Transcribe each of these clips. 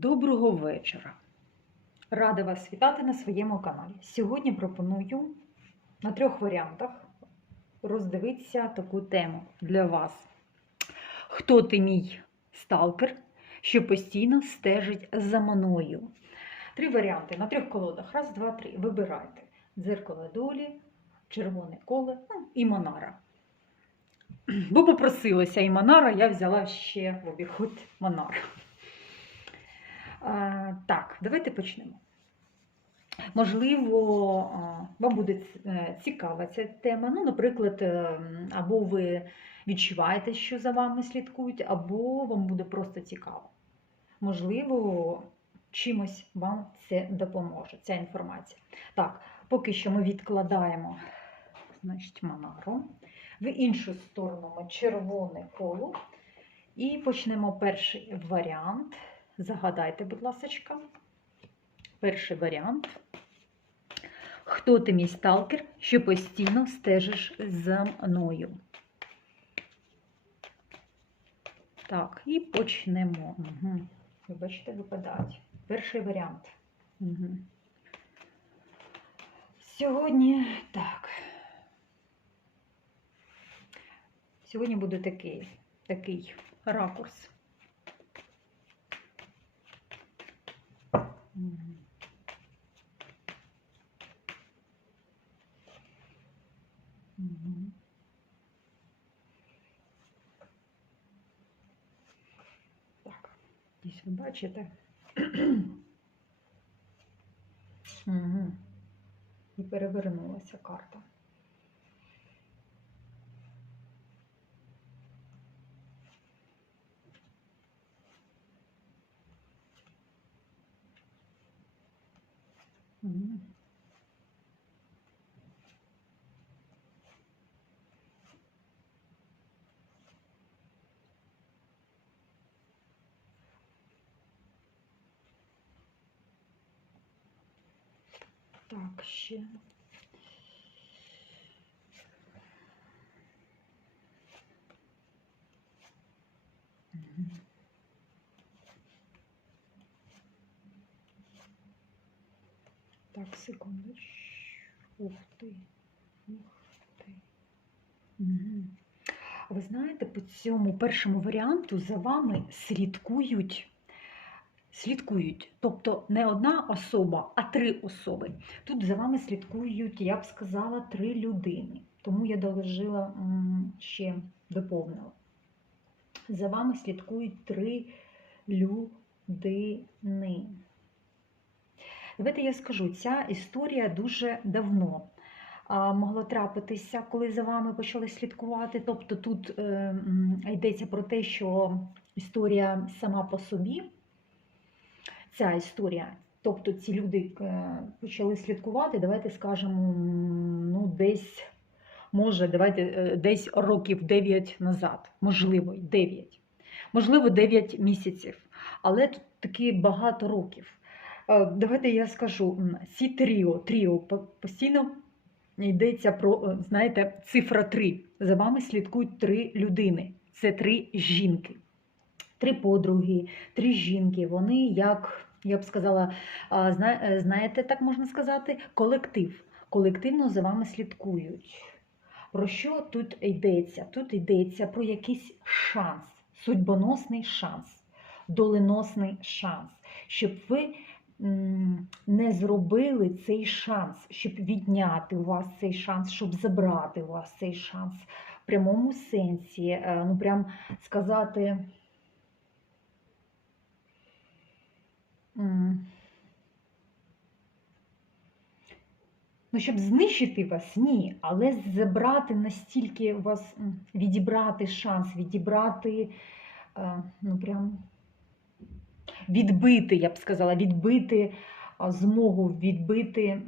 Доброго вечора! Рада вас вітати на своєму каналі. Сьогодні пропоную на трьох варіантах роздивитися таку тему для вас. Хто ти мій сталкер, що постійно стежить за мною? Три варіанти на трьох колодах. Раз, два, три. Вибирайте. Дзеркало долі, червоне коле ну, і Монара. Бо попросилася і Монара, я взяла ще в обіход Монара. Так, давайте почнемо. Можливо, вам буде е, цікава ця тема. Ну, наприклад, е, або ви відчуваєте, що за вами слідкують, або вам буде просто цікаво. Можливо, чимось вам це допоможе, ця інформація. Так, поки що ми відкладаємо значить, Монару. В іншу сторону ми червоне коло. І почнемо перший варіант. Загадайте, будь ласка. Перший варіант. Хто ти мій сталкер, що постійно стежиш за мною? Так, і почнемо. Угу. Вибачте, випадають. Перший варіант. Угу. Сьогодні так. Сьогодні буде такий, такий ракурс. Так, десь ви бачите. Угу. І перевернулася карта. Так, ще. Так, секундочку. Ух ти. Ух ти. Ви знаєте, по цьому першому варіанту за вами слідкують. Слідкують, тобто не одна особа, а три особи. Тут за вами слідкують, я б сказала, три людини. Тому я доложила ще доповнила. За вами слідкують три людини. Давайте я скажу, ця історія дуже давно могла трапитися, коли за вами почали слідкувати. Тобто тут е, йдеться про те, що історія сама по собі, ця історія, тобто ці люди е, почали слідкувати, давайте скажемо, ну, десь, може, давайте е, десь років 9 назад, можливо, й 9, можливо, 9 місяців, але тут таки багато років. Е, Давайте я скажу, ці тріо, тріо постійно йдеться про, е, знаєте, цифра 3. За вами слідкують три людини. Це три жінки, три подруги, три жінки. Вони як, я б сказала, е, знаєте, так можна сказати, колектив. Колективно за вами слідкують. Про що тут йдеться? Тут йдеться про якийсь шанс, судьбоносний шанс, доленосний шанс, щоб ви не зробили цей шанс, щоб відняти у вас цей шанс, щоб забрати у вас цей шанс в прямому сенсі, е, ну прям сказати. Ну, щоб знищити вас, ні, але забрати настільки у вас, відібрати шанс, відібрати, е, ну прям відбити, я б сказала, відбити змогу, відбити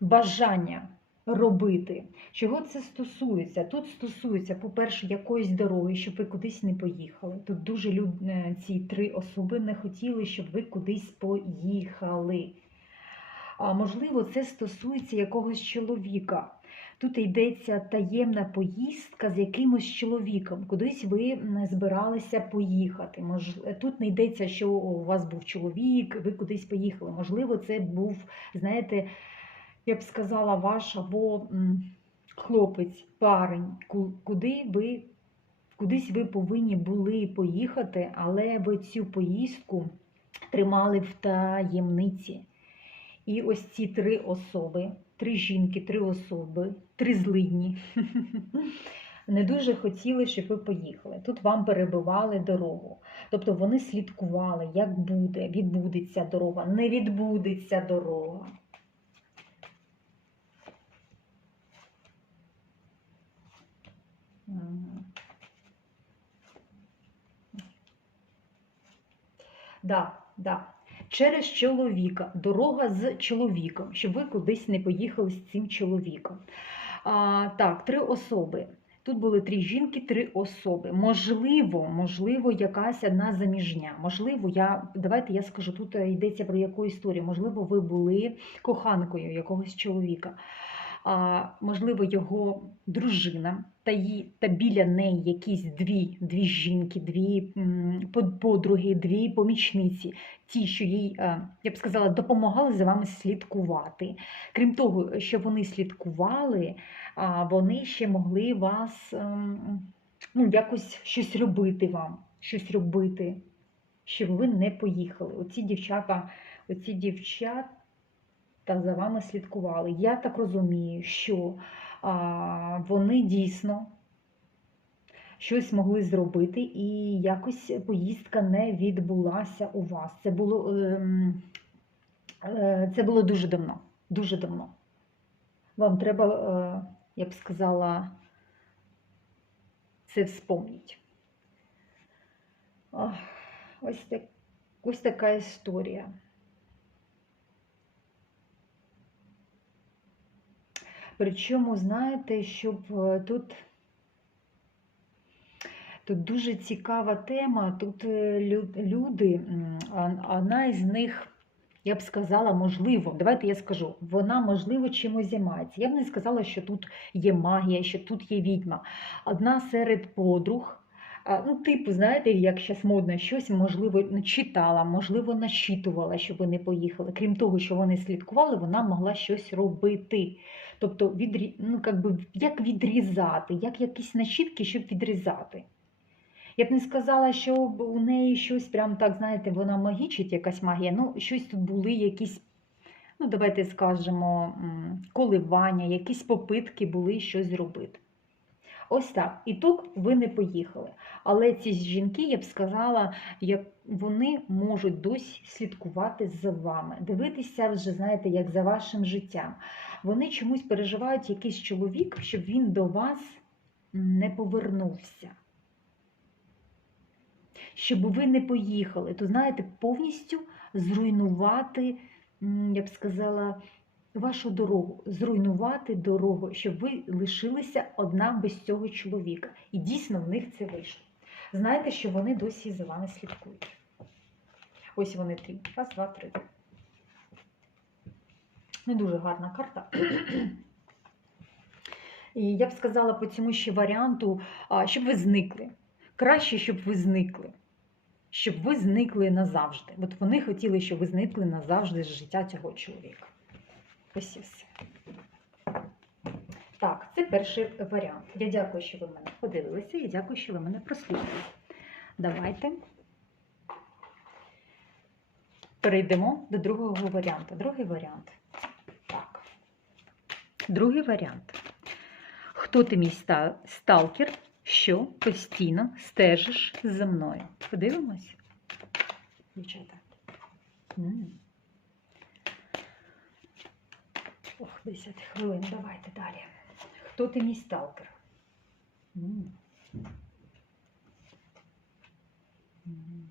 бажання робити. Чого це стосується? Тут стосується, по-перше, якоїсь дороги, щоб ви кудись не поїхали. Тут дуже люд... е, ці три особи не хотіли, щоб ви кудись поїхали. А можливо, це стосується якогось чоловіка. Тут йдеться таємна поїздка з якимось чоловіком. Кудись ви м, збиралися поїхати. Мож... Тут не йдеться, що у вас був чоловік, ви кудись поїхали. Можливо, це був, знаєте, я б сказала, ваш або хлопець, парень, ку- куди ви, кудись ви повинні були поїхати, але ви цю поїздку тримали в таємниці. І ось ці три особи, три жінки, три особи, три злидні. Не дуже хотіли, щоб ви поїхали. Тут вам перебивали дорогу. Тобто вони слідкували, як буде, відбудеться дорога, не відбудеться дорога. Да, да. Через чоловіка, дорога з чоловіком, щоб ви кудись не поїхали з цим чоловіком. А, так, три особи. Тут були три жінки, три особи. Можливо, можливо, якась одна заміжня. Можливо, я давайте я скажу, тут йдеться про яку історію. Можливо, ви були коханкою якогось чоловіка. Можливо, його дружина, та, її, та біля неї якісь дві, дві жінки, дві подруги, дві помічниці, ті, що їй, е, я б сказала, допомагали за вами слідкувати. Крім того, що вони слідкували, вони ще могли вас ем, ну, якось щось робити вам, щось робити, щоб ви не поїхали. Оці дівчата, оці дівчата за вами слідкували. Я так розумію, що а, вони дійсно щось могли зробити, і якось поїздка не відбулася у вас. Це було, ем, е, це було дуже давно. Дуже давно. Вам треба, е, я б сказала, це вспомніть. Ось, так, ось така історія. Причому, знаєте, щоб е, тут, тут дуже цікава тема. Тут е, люди, одна із них, я б сказала, можливо, давайте я скажу, вона, можливо, чимось займається. Я б не сказала, що тут є магія, що тут є відьма. Одна серед подруг. Ну, типу, знаєте, як зараз модно, щось, можливо, ну, читала, можливо, начитувала, щоб вони поїхали. Крім того, що вони слідкували, вона могла щось робити. Тобто, відрі... ну, как би, як відрізати, як якісь начітки, щоб відрізати. Я б не сказала, що у неї щось прям так, знаєте, вона магічить, якась магія. Ну, щось тут були якісь, ну, давайте скажемо, коливання, якісь попитки були щось зробити. Ось так. І тут ви не поїхали. Але ці жінки, я б сказала, як вони можуть досі слідкувати за вами, дивитися вже, знаєте, як за вашим життям. Вони чомусь переживають якийсь чоловік, щоб він до вас не повернувся. Щоб ви не поїхали, то знаєте, повністю зруйнувати, я б сказала, вашу дорогу, зруйнувати дорогу, щоб ви лишилися одна без цього чоловіка. І дійсно в них це вийшло. Знаєте, що вони досі за вами слідкують. Ось вони три. Раз, два, три. Не дуже гарна карта. І я б сказала по цьому ще варіанту, щоб ви зникли. Краще, щоб ви зникли. Щоб ви зникли назавжди. От вони хотіли, щоб ви зникли назавжди з життя цього чоловіка. Все. Так, це перший варіант. Я дякую, що ви мене подивилися, і дякую, що ви мене прослухали. Давайте перейдемо до другого варіанту. Другий варіант. Так. Другий варіант. Хто ти мій сталкер, що постійно стежиш за мною? Подивимось, дівчата. М. Ох, 10 хвилин. Давайте далі. Хто ти мій сталкер? М. М.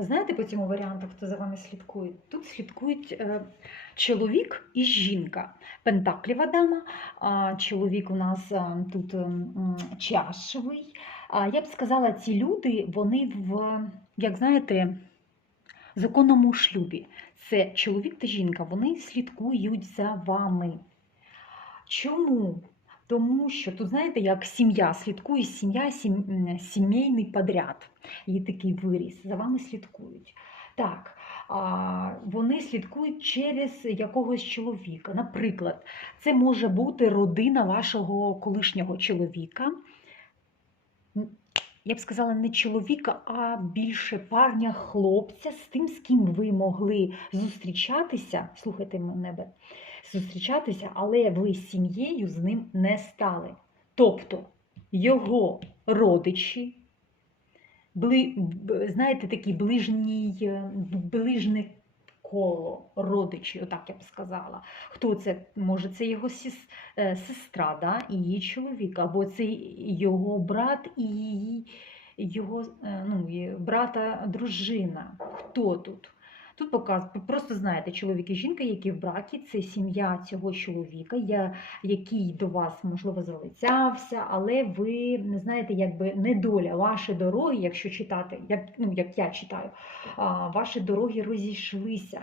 Знаєте, по цьому варіанту, хто за вами слідкує? Тут слідкують е, чоловік і жінка. Пентакліва дама, а чоловік у нас е, тут е, чашевий. А я б сказала, ці люди, вони в, як знаєте, законному шлюбі. Це чоловік та жінка, вони слідкують за вами. Чому? Тому що тут, знаєте, як сім'я слідкує сім'я, сім, сімейний подряд. Є такий виріс, за вами слідкують. Так, вони слідкують через якогось чоловіка. Наприклад, це може бути родина вашого колишнього чоловіка. Я б сказала, не чоловіка, а більше парня, хлопця з тим, з ким ви могли зустрічатися. Слухайте мене, зустрічатися, але ви з сім'єю з ним не стали. Тобто його родичі, бли, знаєте, такий ближній, е, ближне коло родичі, отак я б сказала. Хто це? Може, це його сіс- е, сестра, да? її чоловік, або це його брат і її його е, ну, брата дружина. Хто тут? Тут показує, просто знаєте, чоловік і жінка, які в бракі, це сім'я цього чоловіка, я, який до вас, можливо, залицявся, але ви не знаєте, якби не доля, ваші дороги, якщо читати, як, ну, як я читаю, ваші дороги розійшлися,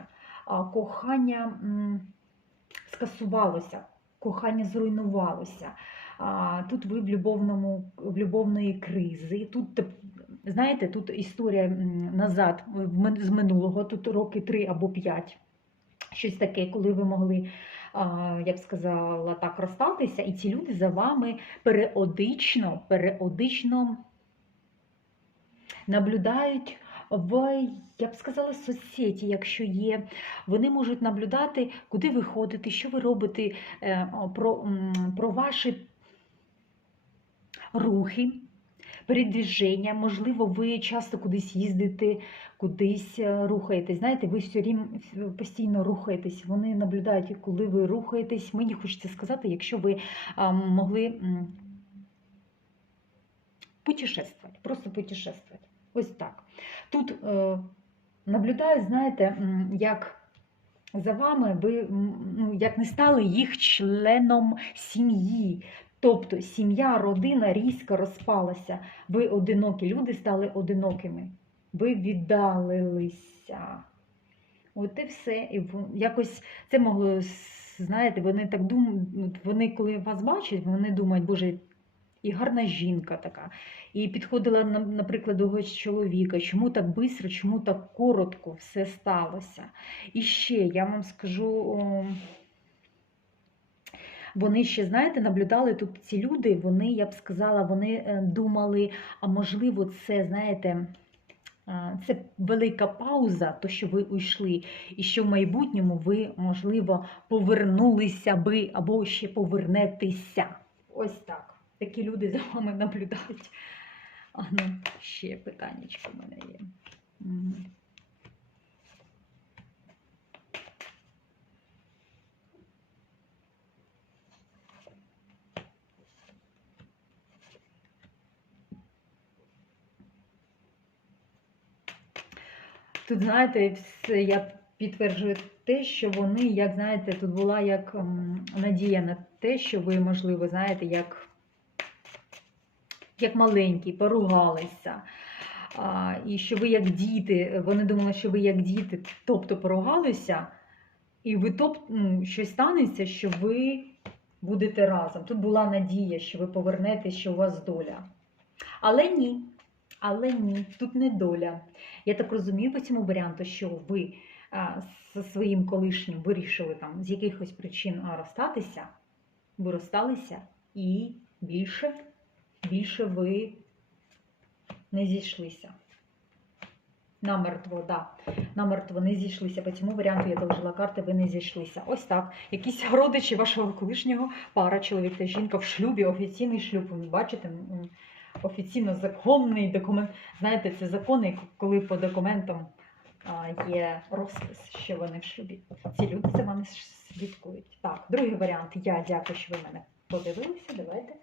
кохання скасувалося, кохання зруйнувалося. Тут ви в любовному в любовної кризи. Тут знаєте, тут історія назад з минулого, тут роки три або п'ять. Щось таке, коли ви могли, я б сказала, так розстатися, і ці люди за вами періодично, періодично наблюдають в, я б сказала, соцсеті, якщо є, вони можуть наблюдати, куди ви ходите, що ви робите, е, про, про ваші рухи, передвіження. Можливо, ви часто кудись їздите, кудись е, рухаєтесь. Знаєте, ви все рівно постійно рухаєтесь. Вони наблюдають, коли ви рухаєтесь. Мені хочеться сказати, якщо ви могли путешествувати, просто путешествувати. Ось так. Тут е, наблюдають, знаєте, як за вами ви ну, як не стали їх членом сім'ї. Тобто сім'я, родина різко розпалася. Ви одинокі люди стали одинокими. Ви віддалилися. От і все. І якось це могло, знаєте, вони так думають, вони коли вас бачать, вони думають, боже, і гарна жінка така. І підходила, на- наприклад, до чоловіка, чому так швидко, чому так коротко все сталося. І ще я вам скажу. Вони ще, знаєте, наблюдали тут ці люди, вони, я б сказала, вони е, думали, а можливо, це, знаєте, це велика пауза, то що ви уйшли, і що в майбутньому ви, можливо, повернулися би або ще повернетеся. Ось так. Такі люди за вами наблюдають. А ну, ще питання в мене є. Тут, знаєте, я підтверджую те, що вони, як знаєте, тут була як надія на те, що ви, можливо, знаєте, як, як маленькі, поругалися. А, і що ви як діти, вони думали, що ви як діти, тобто поругалися, і ви ну, щось станеться, що ви будете разом. Тут була надія, що ви повернетесь, що у вас доля. Але ні. Але ні, тут не доля. Я так розумію по цьому варіанту, що ви зі своїм колишнім вирішили там з якихось причин розстатися, ви розсталися і більше, більше ви не зійшлися. Намертво, да. Намертво не зійшлися. По цьому варіанту я доложила карти, ви не зійшлися. Ось так. Якісь родичі вашого колишнього пара, чоловік та жінка в шлюбі, офіційний шлюб. Ви бачите, офіційно законний документ. Знаєте, це закони, коли по документам є розпис, що вони в шлюбі. Ці люди за вами слідкують. Так, другий варіант. Я дякую, що ви мене подивилися. Давайте.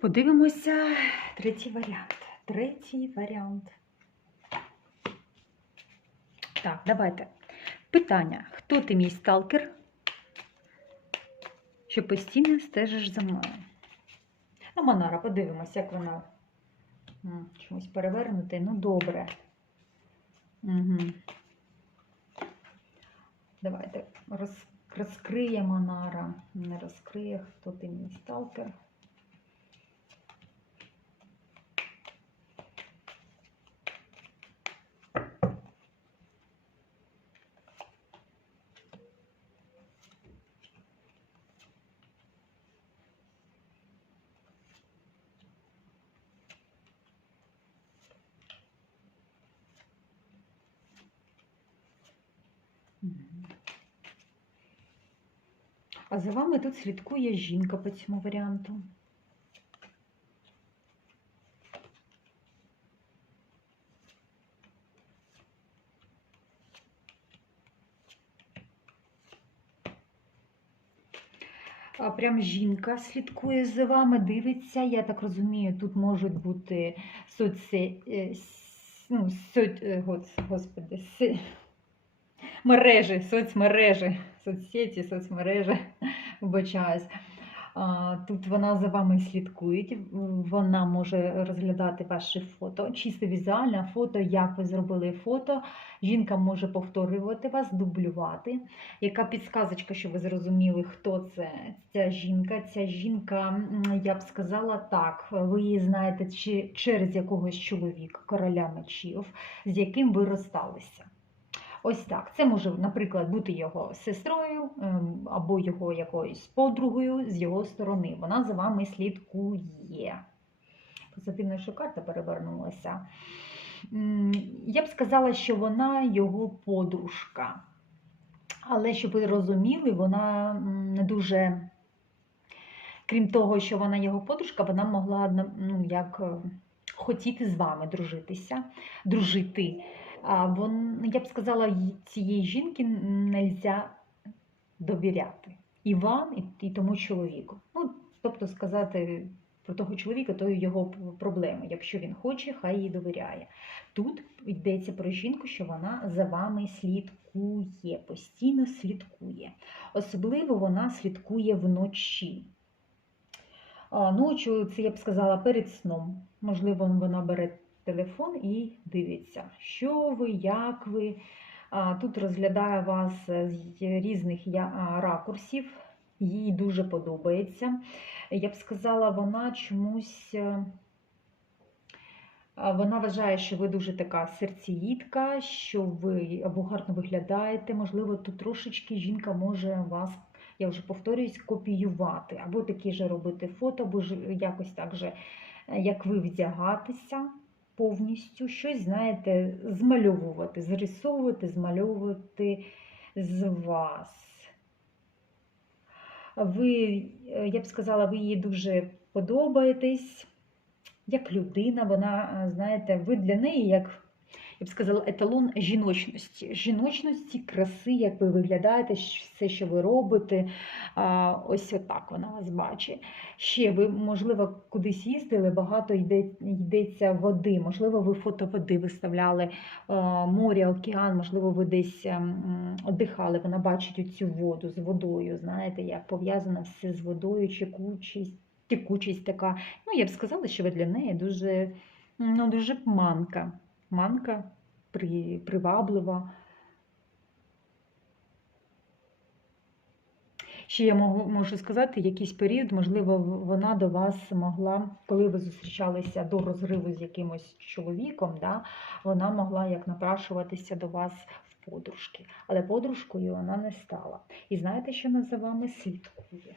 Подивимося третій варіант. Третій варіант. Так, давайте. Питання. Хто ти мій сталкер? Що постійно стежиш за мною? А Манара, подивимося, як вона чомусь перевернути. Ну, добре. Угу. Давайте розкриє Манара. Не розкриє, хто ти мій сталкер. А за вами тут слідкує жінка по цьому варіанту. А прям жінка слідкує за вами, дивиться. Я так розумію, тут можуть бути соці... е, ну, соць... е, господи, мережі, соцмережі, соцсеті, соцмережі, вибачаюсь. Тут вона за вами слідкує, вона може розглядати ваші фото, чисто візуальне фото, як ви зробили фото. Жінка може повторювати вас, дублювати. Яка підсказочка, щоб ви зрозуміли, хто це ця жінка? Ця жінка, я б сказала так, ви її знаєте через якогось чоловіка, короля мечів, з яким ви розсталися. Ось так. Це може, наприклад, бути його сестрою ем, або його якоюсь подругою з його сторони. Вона за вами слідкує. Позитивно, що карта перевернулася. Я б сказала, що вона його подружка. Але щоб ви розуміли, вона не дуже, крім того, що вона його подружка, вона могла ну, як е, хотіти з вами дружитися, дружити. Вон, я б сказала, цієї жінки не можна довіряти і вам, і, і тому чоловіку. Ну, тобто сказати про того чоловіка, то його проблеми. Якщо він хоче, хай їй довіряє. Тут йдеться про жінку, що вона за вами слідкує, постійно слідкує. Особливо вона слідкує вночі. Ночі, це я б сказала, перед сном. Можливо, вона бере телефон і дивиться, що ви, як ви. Тут розглядає вас з різних ракурсів, їй дуже подобається. Я б сказала, вона чомусь. е, Вона вважає, що ви дуже така серціїдка, що ви або гарно виглядаєте. Можливо, тут трошечки жінка може вас, я вже повторююсь, копіювати, або такі ж робити фото, або ж якось так же, як ви вдягатися повністю, щось, знаєте, змальовувати, зрисовувати, змальовувати з вас. Ви, е, я б сказала, ви їй дуже подобаєтесь як людина, вона, е, знаєте, ви для неї як, я б сказала, еталон жіночності. Жіночності, краси, як ви виглядаєте, все, що ви робите. Ось отак вона вас бачить. Ще ви, можливо, кудись їздили, багато йде, йдеться води. Можливо, ви фото води виставляли, море, океан, можливо, ви десь ем. Вона бачить оцю воду з водою. Знаєте, як пов'язано все з водою, чекучість, текучість така. Ну, я б сказала, що ви для неї дуже, ну, дуже манка. Манка при, приваблива. Ще я можу, сказати, якийсь період, можливо, вона до вас могла, коли ви зустрічалися до розриву з якимось чоловіком, да, вона могла як напрашуватися до вас в подружки. Але подружкою вона не стала. І знаєте, що вона за вами слідкує?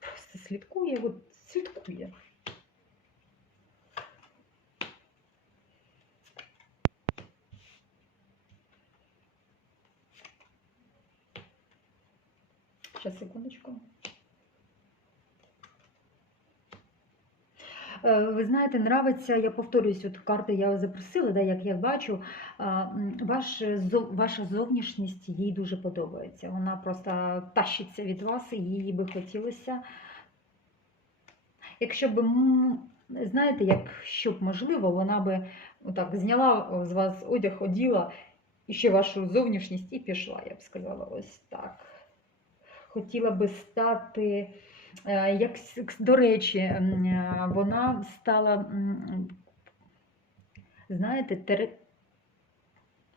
Просто слідкує, от слідкує. Сейчас, секундочку. Е, Ви знаєте, нравиться, я повторююсь, от карти я запросила, да, як я бачу, ваш, ваша зовнішність їй дуже подобається. Вона просто тащиться від вас, і їй би хотілося. Якщо б, знаєте, якщо б можливо, вона би отак зняла з вас одяг, оділа і ще вашу зовнішність і пішла, я б сказала, ось так. Хотіла би стати. Е, Як до речі, е, вона стала, знаєте, тере-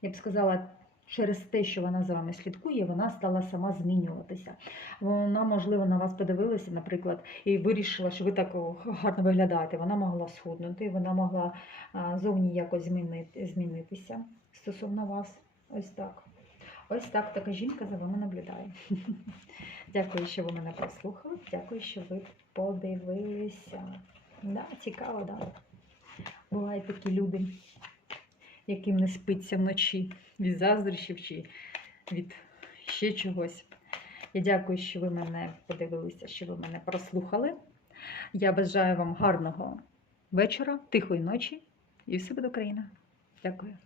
я б сказала, через те, що вона за вами слідкує, вона стала сама змінюватися. Вона, можливо, на вас подивилася, наприклад, і вирішила, що ви так гарно виглядаєте. Вона могла схуднути, вона могла зовні якось змінити, змінитися стосовно вас. Ось так. Ось так така жінка за вами наблюдає. Дякую, що ви мене прослухали. Дякую, що ви подивилися. Да, цікаво, да. Бувають такі люди, яким не спиться вночі від заздрощів чи від ще чогось. Я дякую, що ви мене подивилися, що ви мене прослухали. Я бажаю вам гарного вечора, тихої ночі і все буде Україна. Дякую.